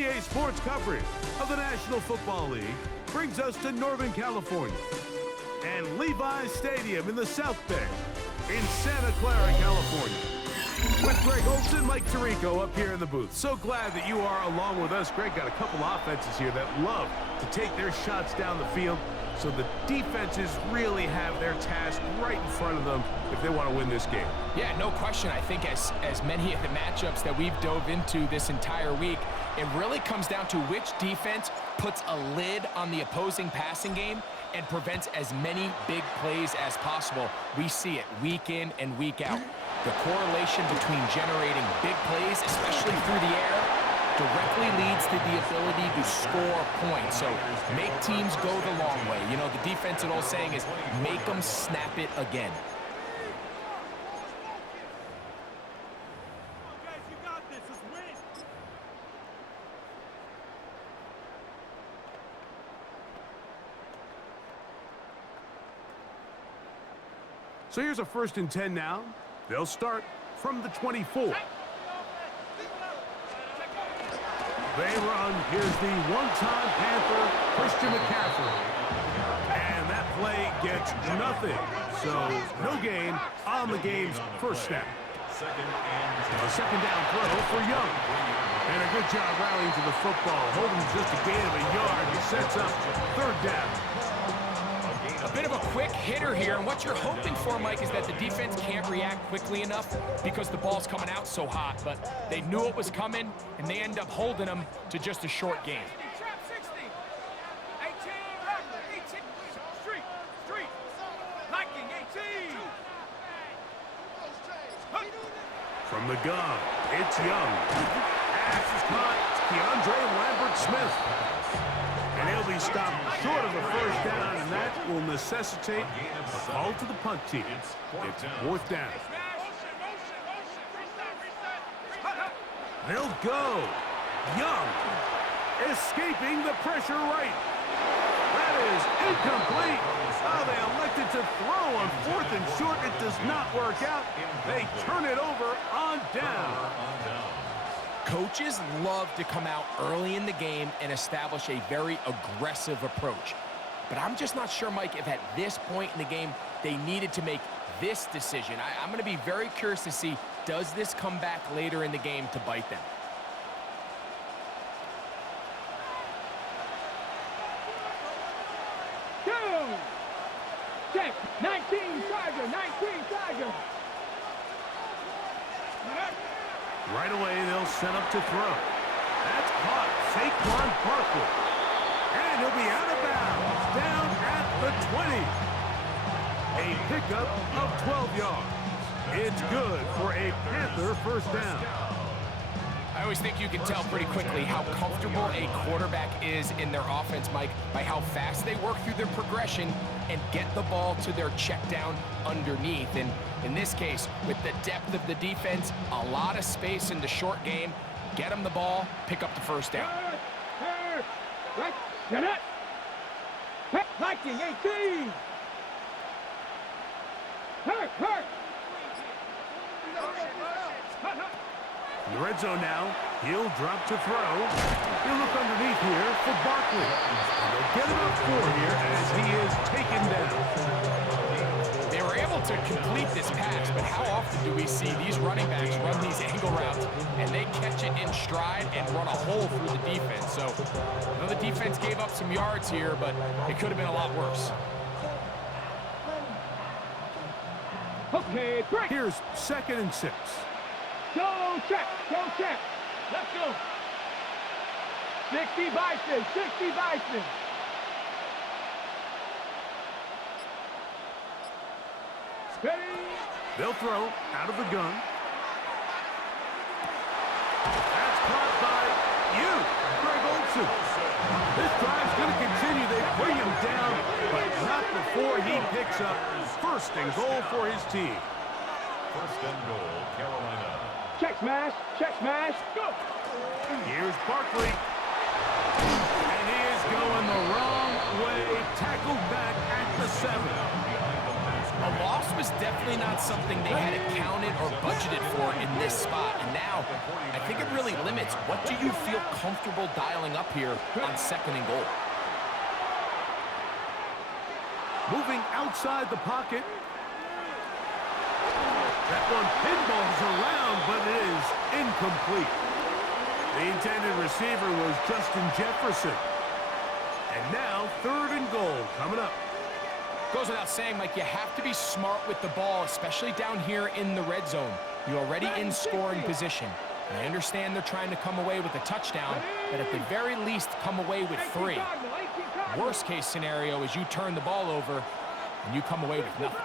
EA Sports coverage of the National Football League brings us to Northern California and Levi's Stadium in the South Bay in Santa Clara, California. With Greg Olson, Mike Tirico up here in the booth. So glad that you are along with us. Greg got a couple offenses here that love to take their shots down the field, so the defenses really have their task right in front of them if they want to win this game. Yeah, no question. I think as many of the matchups that we've dove into this entire week, it really comes down to which defense puts a lid on the opposing passing game and prevents as many big plays as possible. We see it week in and week out. The correlation between generating big plays, especially through the air, directly leads to the ability to score points. So make teams go the long way. You know, the defense, an old saying is, make them snap it again. Guys, you got this. Let's win. So here's a 1st and 10 now. They'll start from the 24. They run. Here's the one-time Panther, Christian McCaffrey. And that play gets nothing. So no gain on the game's first snap. A second down throw for Young. And a good job rallying to the football. Holding just a gain of a yard. He sets up 3rd down. A bit of a quick hitter here, and what you're hoping for, Mike, is that the defense can't react quickly enough because the ball's coming out so hot, but they knew it was coming, and they end up holding them to just a short gain. From the gun, it's Young. Pass is caught. It's Keandre Lambert-Smith. And he'll be stopped short of the 1st down, and that will necessitate a call to the punt team. It's 4th down. They'll go. Young escaping the pressure right. That is incomplete. Oh, they elected to throw on 4th and short. It does not work out. They turn it over on down. Coaches love to come out early in the game and establish a very aggressive approach. But I'm just not sure, Mike, if at this point in the game they needed to make this decision. I'm going to be very curious to see, does this come back later in the game to bite them? Check. 19 Tiger. 19 Tiger. Right away, they'll set up to throw. That's caught. Saquon Barkley. And he'll be out of bounds. Down at the 20. A pickup of 12 yards. It's good for a Panther 1st down. I always think you can tell pretty quickly how comfortable a quarterback is in their offense, Mike, by how fast they work through their progression and get the ball to their check down underneath. And in this case, with the depth of the defense, a lot of space in the short game, get them the ball, pick up the 1st down. Right, get it. Liking 18. Hurt. In the red zone now, he'll drop to throw. He'll look underneath here for Barkley. And they'll get him up 4 here as he is taken down. They were able to complete this pass, but how often do we see these running backs run these angle routes and they catch it in stride and run a hole through the defense? So, I know the defense gave up some yards here, but it could have been a lot worse. Okay, break. Here's 2nd and 6. Go check. Let's go. 60 Bison. Steady. They'll throw out of the gun. That's caught by Greg Olson. This drive's going to continue. They bring him down, but not before he picks up 1st and goal for his team. 1st and goal, Carolina. Check smash, go! Here's Barkley. And he is going the wrong way. Tackled back at the 7. A loss was definitely not something they had accounted or budgeted for in this spot. And now, I think it really limits what do you feel comfortable dialing up here on 2nd and goal. Moving outside the pocket. That one pinballs around, but it is incomplete. The intended receiver was Justin Jefferson. And now 3rd and goal coming up. Goes without saying, Mike, you have to be smart with the ball, especially down here in the red zone. You're already in scoring position. And I understand they're trying to come away with a touchdown, but at the very least, come away with 3. Worst case scenario is you turn the ball over and you come away with nothing.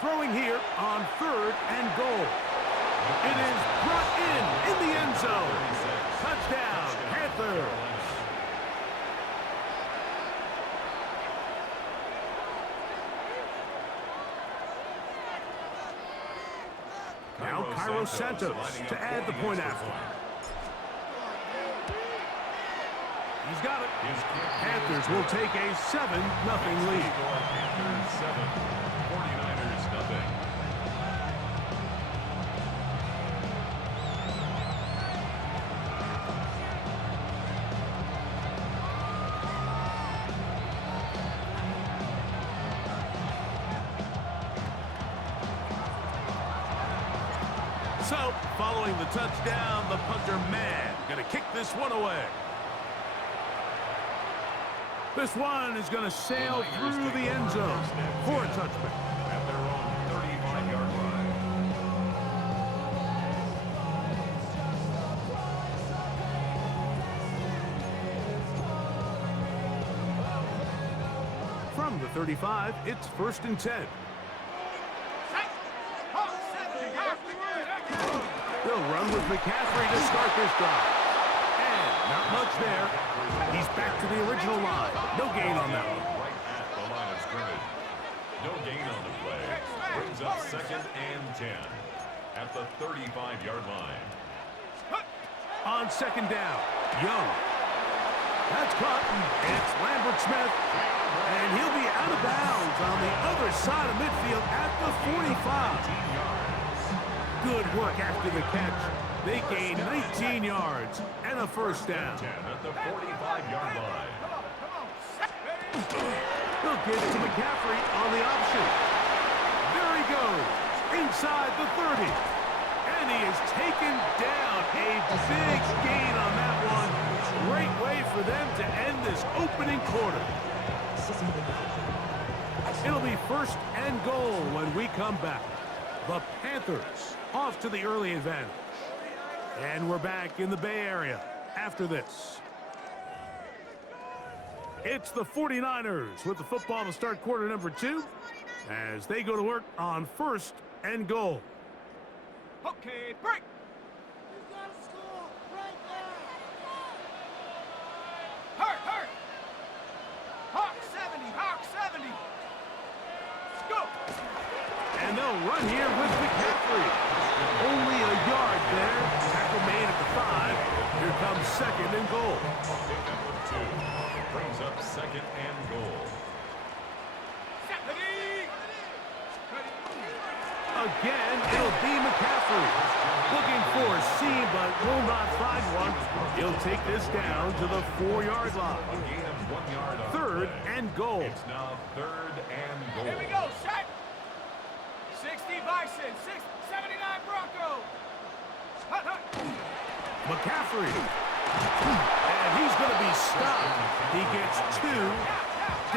Throwing here on 3rd and goal. It is brought in the end zone. Touchdown, Panthers. Now Cairo Santos to add the point after. He's got it. Panthers will take a 7-0 lead. Panthers 7, 49ers nothing. So, following the touchdown, the punter man going to kick this one away. This one is going to sail through the end zone for a touchback. At their own 35-yard line. From the 35, it's 1st and 10. They'll run with McCaffrey to start this drive. And not much there. He's back to the original line. No gain on that one. Right at the line of scrimmage. No gain on the play. Brings up 2nd and 10 at the 35-yard line. On 2nd down, Young. That's caught. It's Lambert Smith. And he'll be out of bounds on the other side of midfield at the 45. Good work after the catch. They gain 19 yards and a 1st down. 10 at the 45-yard line. They'll get it to McCaffrey on the option. There he goes, inside the 30. And he is taken down. A big gain on that one. Great way for them to end this opening quarter. It'll be 1st and goal when we come back. The Panthers off to the early advantage. And we're back in the Bay Area after this. It's the 49ers with the football to start quarter number 2 as they go to work on 1st and goal. Okay, break. Hurt. Hawk 70, Hawk 70. Let's go. And they'll run here with McCaffrey. Only a yard there. Tackle made at the 5. Here comes 2nd and goal. Number 2 brings up 2nd and goal. Again, it'll be McCaffrey. Looking for a seam, but will not find one. He'll take this down to the 4-yard line. A gain of 1 yard on 3rd play. and goal. It's now 3rd and goal. Here we go, set. 60 Bison, 79 Bronco. McCaffrey. And he's going to be stopped. He gets 2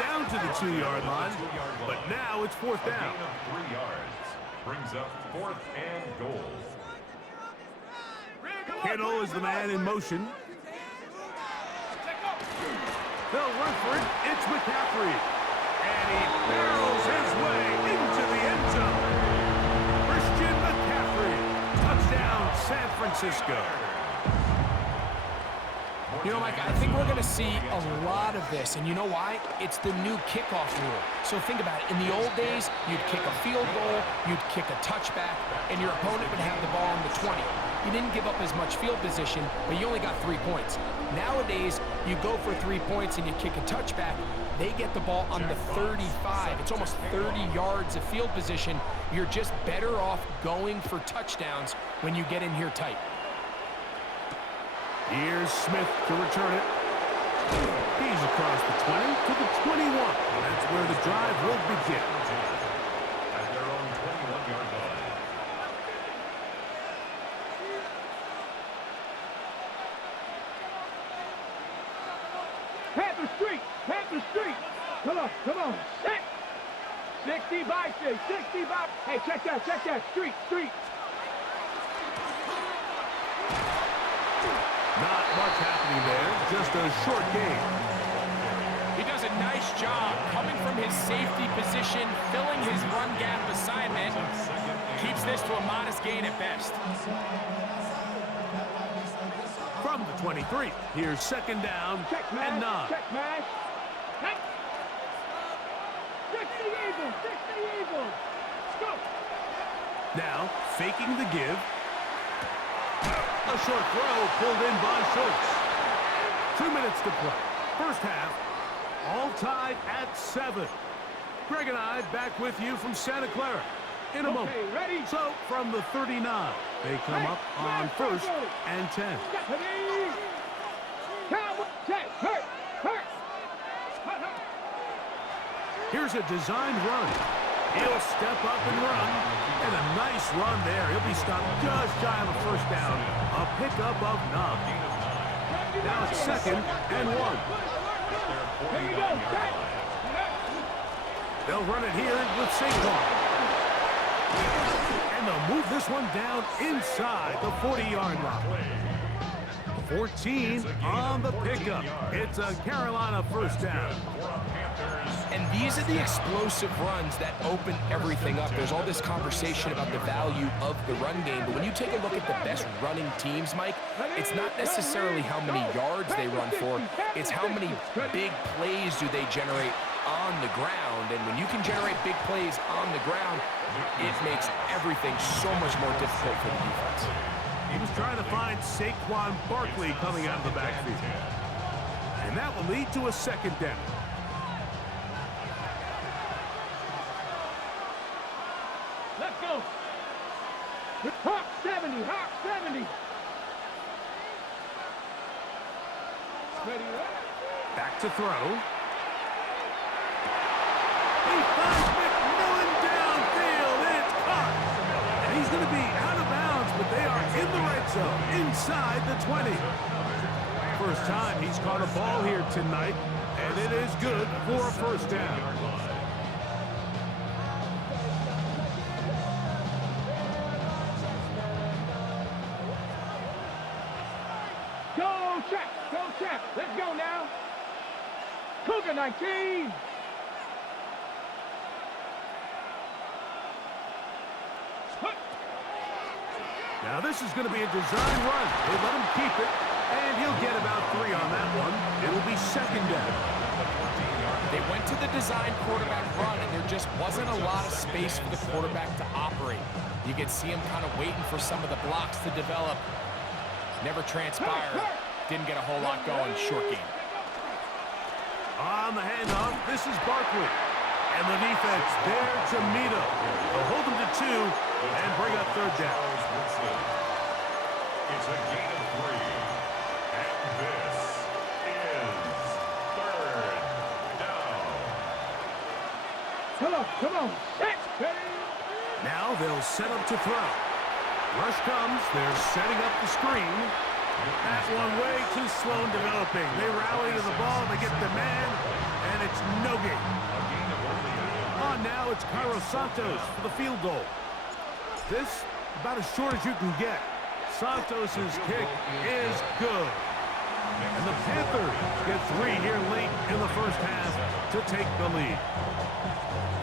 down to the 2-yard line. But now it's 4th A down. gain of 3 yards brings up 4th and goal. Kittle is the man in motion. They'll run for it. It's McCaffrey. And he barrels his way into the end zone. Christian McCaffrey. Touchdown, San Francisco. You know, Mike, I think we're going to see a lot of this, and you know why? It's the new kickoff rule. So think about it. In the old days, you'd kick a field goal, you'd kick a touchback, and your opponent would have the ball on the 20. You didn't give up as much field position, but you only got 3 points. Nowadays, you go for 3 points and you kick a touchback, they get the ball on the 35. It's almost 30 yards of field position. You're just better off going for touchdowns when you get in here tight. Here's Smith to return it. He's across the 20 to the 21. That's where the drive will begin. At their own 21-yard line. Panther Street! Panther Street! Come on, come on. 60 by 6, 60 by... Hey, check that. Street. Not much happening there, just a short game. He does a nice job coming from his safety position, filling his run gap assignment. Keeps this to a modest gain at best. From the 23, here's second down and 9. Check mash. Hey. 60 Eagles, 60 Eagles. Go. Now, faking the give. A short throw pulled in by Schultz. 2 minutes to play. First half, all tied at 7. Greg and I back with you from Santa Clara in a moment. Ready? So, from the 39, they come up on 1st and 10. Here's a designed run. He'll step up and run. And a nice run there. He'll be stopped just shy of a first down. A pickup of 9. Now it's 2nd and 1. They'll run it here with Saquon. And they'll move this one down inside the 40-yard line. 14 on the pickup. It's a Carolina first down. And these are the explosive runs that open everything up. There's all this conversation about the value of the run game, but when you take a look at the best running teams, Mike, it's not necessarily how many yards they run for, it's how many big plays do they generate on the ground. And when you can generate big plays on the ground, it makes everything so much more difficult for the defense. He was trying to find Saquon Barkley coming out of the backfield. And that will lead to a second down. Let's go. Hawk 70, Hawk 70. Ready, Back to throw. He finds McMillan downfield. It's caught. And he's going to be out of bounds, but they are in the red zone, inside the 20. First time he's caught a ball here tonight, and it is good for a first down. Go check. Let's go now. Cougar 19. Now this is going to be a design run. They let him keep it, and he'll get about 3 on that one. It'll be second down. They went to the design quarterback run, and there just wasn't a lot of space for the quarterback to operate. You could see him kind of waiting for some of the blocks to develop. Never transpired. Didn't get a whole lot going. Short game. On the handoff, this is Barkley. And the defense there to meet him. They'll hold him to 2 and bring up third down. It's a gain of 3. And this is third down. Come on. Now they'll set up to throw. Rush comes. They're setting up the screen. That one way too slow in developing. They rally to the ball. They get the man. And it's no gain. On now, it's Cairo Santos for the field goal. This, about as short as you can get. Santos' kick is good. And the Panthers get 3 here late in the first half to take the lead.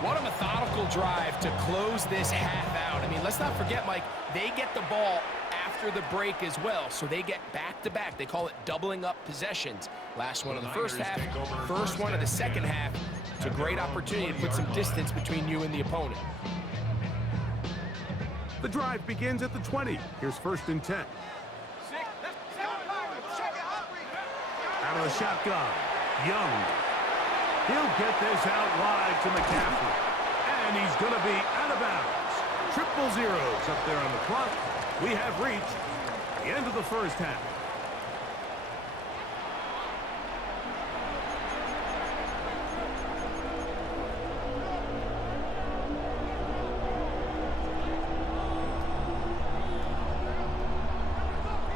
What a methodical drive to close this half out. I mean, let's not forget, Mike, they get the ball after the break as well, so they get back-to-back. They call it doubling up possessions. Last one of the first half, first one of the second half. It's a great opportunity to put some distance between you and the opponent. The drive begins at the 20. Here's 1st and 10. Out of the shotgun, Young. He'll get this out wide to McCaffrey. And he's going to be out of bounds. Triple zeros up there on the clock. We have reached the end of the first half.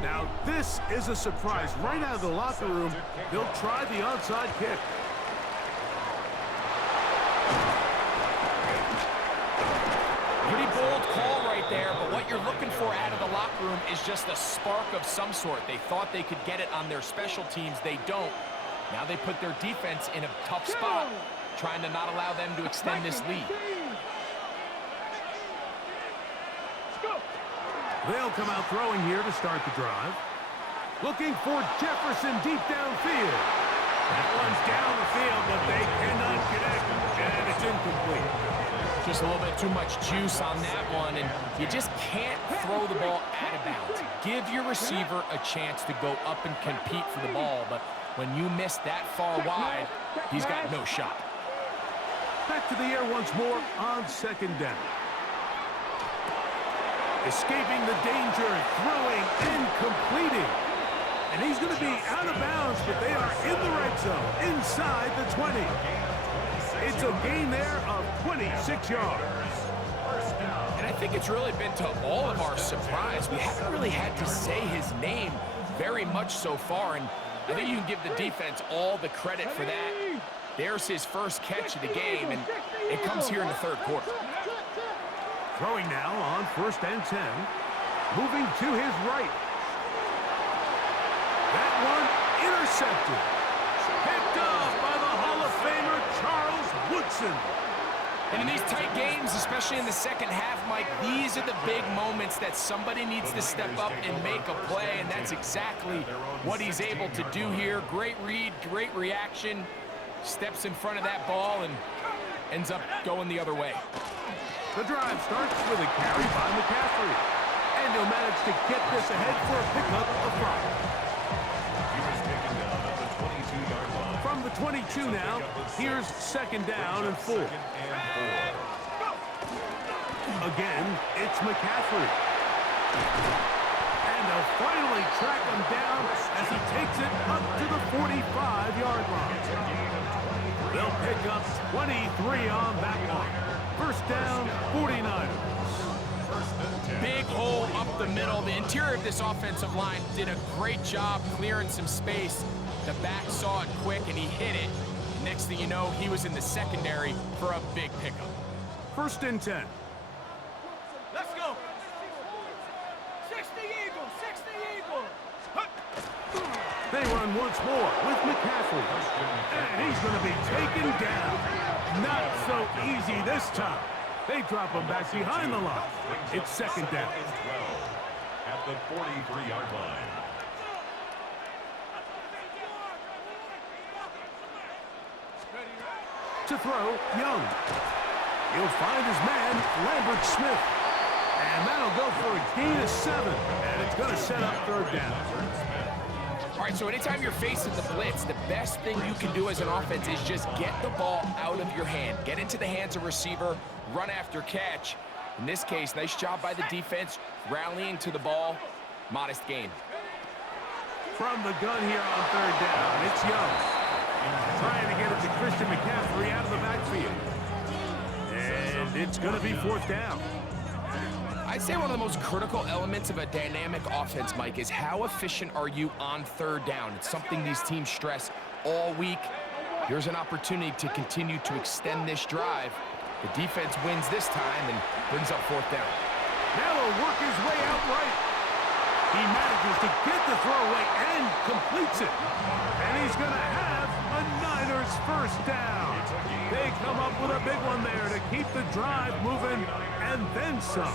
Now, this is a surprise. Right out of the locker room, they'll try the onside kick. Pretty bold call right there, but what you're looking for out of the locker room is just a spark of some sort. They thought they could get it on their special teams. They don't. Now they put their defense in a tough spot, trying to not allow them to extend this lead. They'll come out throwing here to start the drive. Looking for Jefferson deep downfield. That one's down the field, but they cannot connect, and it's incomplete. Just a little bit too much juice on that one, and you just can't throw the ball out of bounds. Give your receiver a chance to go up and compete for the ball, but when you miss that far wide, he's got no shot. Back to the air once more on 2nd down. Escaping the danger, throwing and completing. And he's going to be out of bounds, but they are in the red zone, inside the 20. It's a gain there of 26 yards. And I think it's really been to all of our surprise. We haven't really had to say his name very much so far, and I think you can give the defense all the credit for that. There's his first catch of the game, and it comes here in the 3rd quarter. Throwing now on 1st and 10. Moving to his right. That one intercepted. Picked off by the Hall of Famer, Charles Woodson. And in these tight games, especially in the second half, Mike, these are the big moments that somebody needs to step up and make a play, and that's exactly what he's able to do here. Great read, great reaction. Steps in front of that ball and ends up going the other way. The drive starts with a carry by McCaffrey. And he'll manage to get this ahead for a pickup of 5. He was taken down at the 22-yard line. From the 22 now, here's 2nd down and 4. Again, it's McCaffrey. And they'll finally track him down as he takes it up to the 45-yard line. They'll pick up 23 on that one. 1st down, 49ers. Big hole up the middle. The interior of this offensive line did a great job clearing some space. The back saw it quick, and he hit it. Next thing you know, he was in the secondary for a big pickup. 1st and 10. Let's go. 60 Eagles, 60 Eagles. They run once more with McCaffrey. And he's going to be taken down. Not so easy this time. They drop him back behind the line. It's 2nd down. At the 43-yard line. To throw, Young. He'll find his man, Lambert Smith. And that'll go for a gain of 7. And it's going to set up 3rd down. All right, so anytime you're facing the blitz, the best thing you can do as an offense is just get the ball out of your hand. Get into the hands of receiver, run after catch. In this case, nice job by the defense, rallying to the ball. Modest gain. From the gun here on 3rd down, it's Young. Trying to get it to Christian McCaffrey out of the backfield. And it's going to be 4th down. I'd say one of the most critical elements of a dynamic offense, Mike, is how efficient are you on 3rd down. It's something these teams stress all week. Here's an opportunity to continue to extend this drive. The defense wins this time and brings up 4th down. Now he'll work his way out right. He manages to get the throw away and completes it. And he's going to have a Niners first down. They come up with a big one there to keep the drive moving and then some.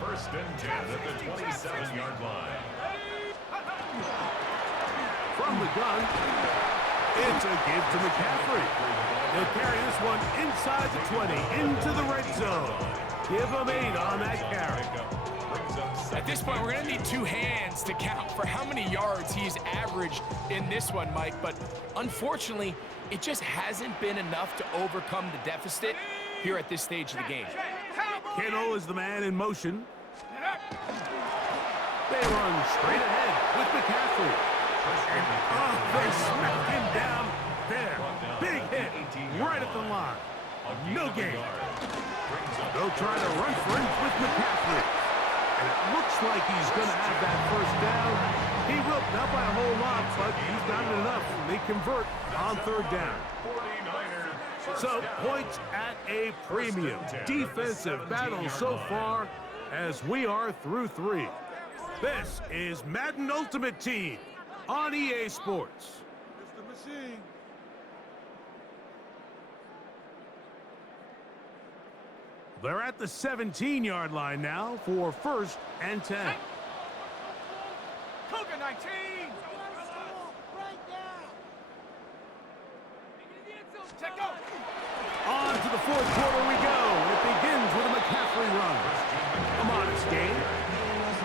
First and 10 at the 27-yard line. From the gun, it's a give to McCaffrey. He'll carry this one inside the 20, into the red zone. Give him 8 on that carry. At this point, we're going to need 2 hands to count for how many yards he's averaged in this one, Mike. But unfortunately, it just hasn't been enough to overcome the deficit here at this stage of the game. Kittle is the man in motion. They run straight ahead with McCaffrey. And they smack him down there. Big hit right at the line. No gain. They'll try to run for him with McCaffrey. And it looks like he's going to have that first down. He will, not by a whole lot, but he's got it enough. They convert on third down. So, points at a premium. Defensive battle so far as we are through 3. This is Madden Ultimate Team on EA Sports. Mr. Machine. They're at the 17-yard line now for first and 10. Cougar 19. Check go. On to the fourth quarter we go. It begins with a McCaffrey run. A modest gain.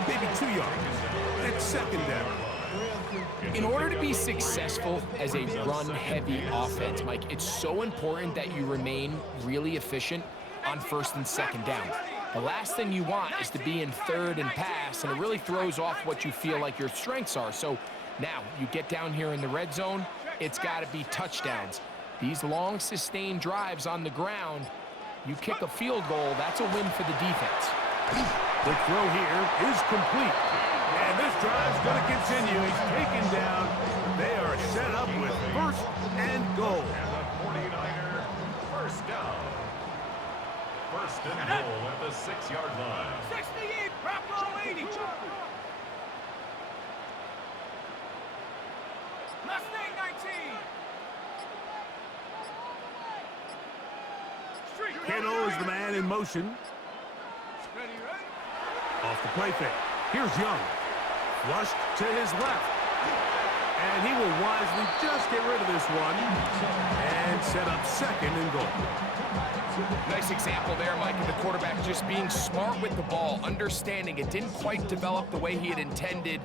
Maybe 2 yards. It's second down. In order to be successful as a run-heavy offense, Mike, it's so important that you remain really efficient on first and second down. The last thing you want is to be in third and pass, and it really throws off what you feel like your strengths are. So now you get down here in the red zone, it's got to be touchdowns. These long sustained drives on the ground, you kick a field goal, that's a win for the defense. The throw here is complete. And this drive's going to continue. He's taken down. They are set up with first and goal. And the 49er first down. First and goal at the 6-yard line. 68, Bravo 80. Mustang 19. Kittle is the man in motion. Ready, ready? Off the play fake. Here's Young. Flushed to his left. And he will wisely just get rid of this one and set up second and goal. Nice example there, Mike, of the quarterback just being smart with the ball, understanding it didn't quite develop the way he had intended.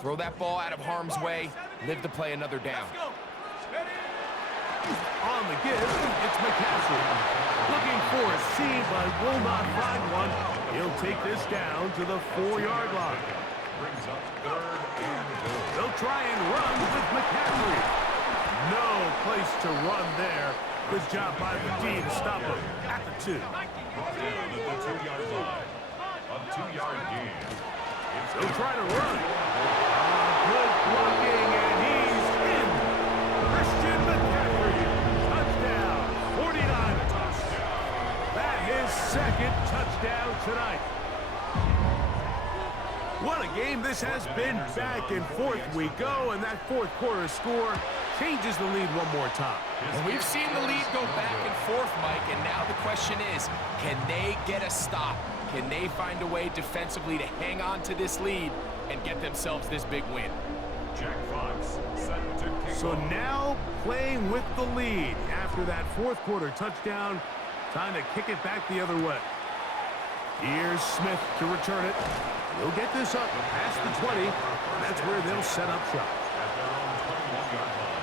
Throw that ball out of harm's way, live to play another down. On the give, it's McCaffrey. Looking for a seam, but will not find one. He'll take this down to the 4-yard line. Brings up third and goal. They'll try and run with McCaffrey. No place to run there. Good job by the D to stop him at the 2. Brought down at the 2-yard line. A 2-yard gain. They'll try to run. Good blocking, and he's in. Christian McCaffrey. Touchdown. 49ers. That his second touchdown tonight. What a game this has been. Back and forth we go, and that fourth quarter score changes the lead one more time. Well, we've seen the lead go back and forth, Mike, and now the question is, can they get a stop? Can they find a way defensively to hang on to this lead and get themselves this big win? Jack Fox set to kick So off. now playing with the lead after that fourth quarter touchdown, time to kick it back the other way. Here's Smith to return it. He'll get this up past the 20. That's where they'll set up shop. At their own 21-yard line.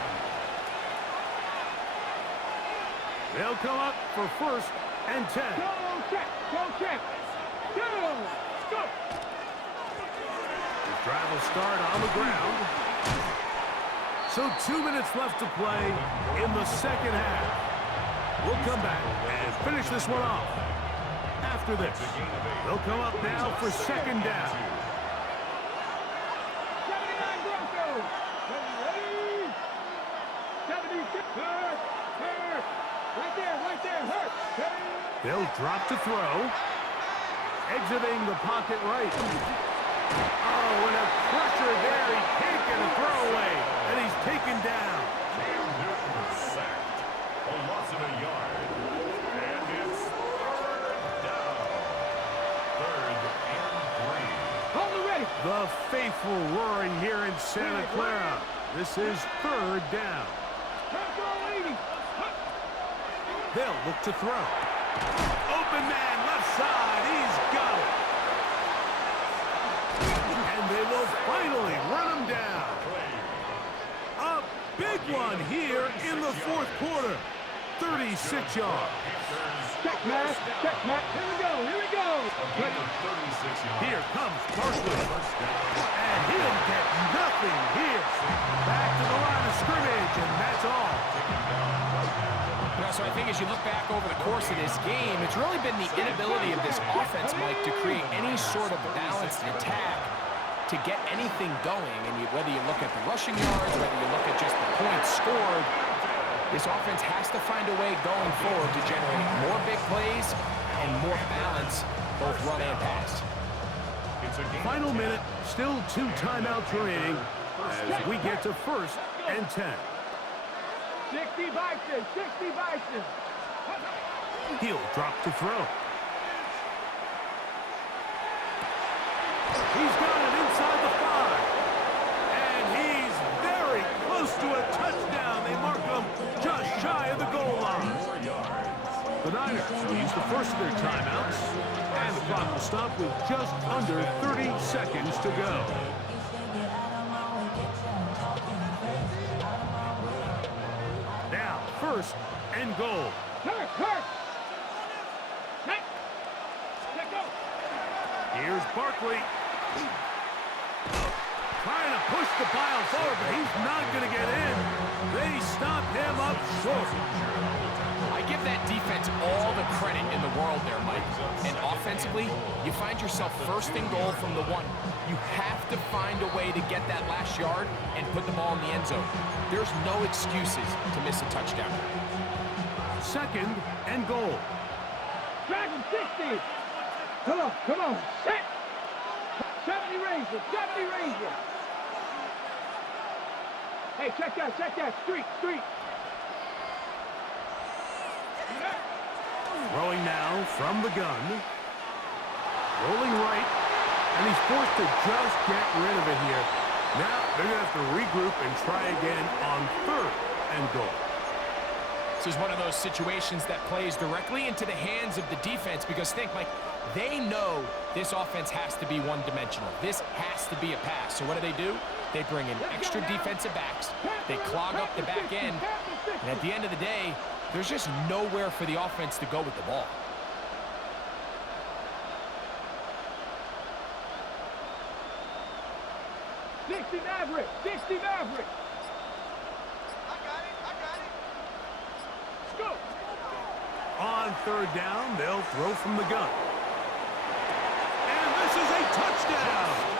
They'll come up for first and 10. Go check, go check. Go, go. The drive will start on the ground. So 2 minutes left to play in the second half. We'll come back and finish this one off. After this, they'll come up now for second down. 79 Broncos. Ready? 76. Hurt. Right there, hurt. They'll drop to throw. Exiting the pocket right. Oh, and a pressure there. He can't get a throwaway, and he's taken down. Cam Newton sacked. A loss of a yard. And it's third down. 3rd and 3. Hold it ready. The faithful roaring here in Santa Clara. This is 3rd down. Control 80. They'll look to throw. Open man, left side. He's got it. And they will finally run him down. A big one here in the 4th quarter. 36 yards. Check, Matt. Check, Matt. Here we go. Here we go. Here comes Barkley. And he'll get nothing here. Back to the line of scrimmage, and that's all. So I think as you look back over the course of this game, it's really been the inability of this offense, Mike, to create any sort of balanced attack to get anything going. And whether you look at the rushing yards, whether you look at just the points scored, this offense has to find a way going forward to generate more big plays and more balance, both run and pass. Final minute, still 2 timeouts remaining as we get to 1st and 10. 60 Bison. 60 Bison. He'll drop to throw. He's got it inside the 5. And he's very close to a touchdown. They mark him just shy of the goal line. The Niners will use the first of their timeouts. And the clock will stop with just under 30 seconds to go. Now, 1st and goal. Hurt. Check. Check go. Here's Barkley. Trying to push the pile forward, but he's not going to get in. They stop him up short. I give that defense all the credit in the world there, Mike. And offensively, you find yourself 1st and goal from the 1. You have to find a way to get that last yard and put the ball in the end zone. There's no excuses to miss a touchdown. 2nd and goal. Drag him 60. Come on. Set. 70 Ranger. 70 Ranger. Hey, check that. Street. Throwing now from the gun. Rolling right. And he's forced to just get rid of it here. Now they're going to have to regroup and try again on 3rd and goal. This is one of those situations that plays directly into the hands of the defense because think, Mike, they know this offense has to be one-dimensional. This has to be a pass. So what do? They bring in extra defensive backs. They clog up the back end. And at the end of the day, there's just nowhere for the offense to go with the ball. Maverick. 60 Maverick. I got it. Scoop. On 3rd down, they'll throw from the gun. And this is a touchdown.